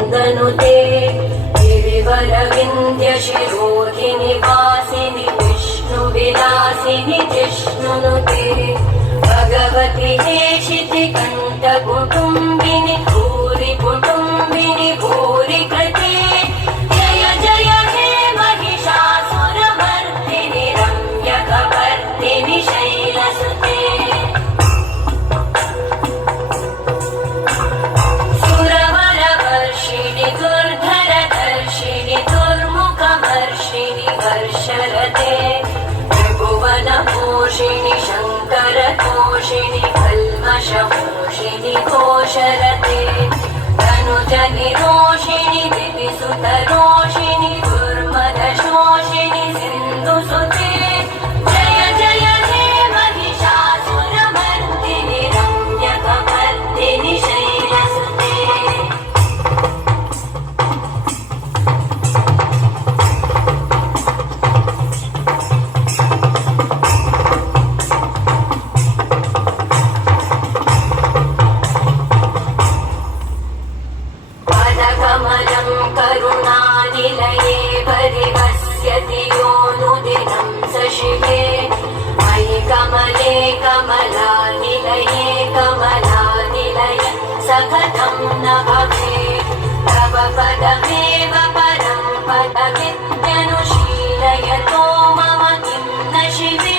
वन्दनुते गिरिवरविन्द्यशिरोधिनि वासिनि विष्णुविलासिनि जिष्णुनुते भगवति हेशितिकण्ठकुटुम्बिनि भूरि कुटुम्बिनि भूरि कृते जय जय हे महिषासुरमर्दिनि रम्यकपर्दिनि शैलसुते सुरवरवर्षिणि दुर्धरधर्षिणि दुर्मुखमर्षिणि वर्षरते त्रिभुवनपोषिणि शङ्करतोषिणि कल्मषमोषिणि घोषरते तनुजनिरोषिणि दिविसुतरोषिणि दुर्मदशोषिणि सिन्धुसुते जय जय हे महिषासुरमर्दिनि रम्यकपर्दिनि शैलसुते पदकमलं करुणानिलये परिवस्यति योऽनुदिनं सशिवे मयि कमले कमलानिलये कमलानिलय सततं न भवेत् तव पदमेव परं पदमित्यनुशीलयतो मम किं न शिवे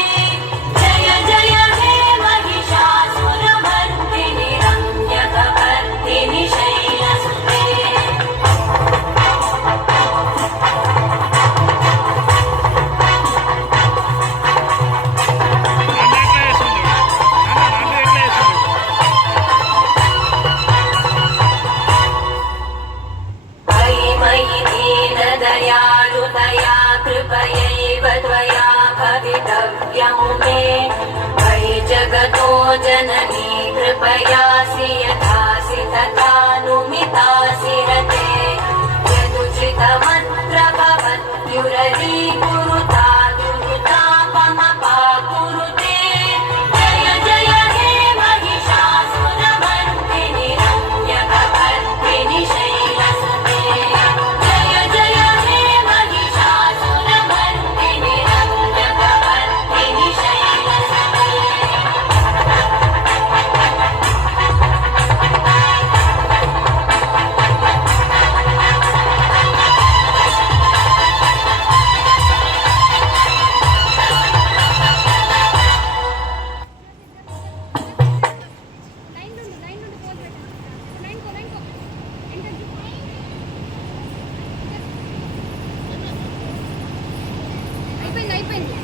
जय जय हे महिषासुरमर्दिनि रम्यकपर्दिनि शैलसुते मयि मयि दीनदयालुतया कृपयैव त्वया भवितव्यमु मे मयि जगतो जननी कृपयासि यथासि तथानुमितासि रते यदुचितमत्र भवत्युररीकुरुता दुरुतापमपाकुरुते जय जय हे महिषासुरमर्दिनि रम्यकपर्दिनि शैलसुते जय जय हे महिषासुरमर्दिनि रम्यकपर्दिनि शैलसुते అయిపోయింది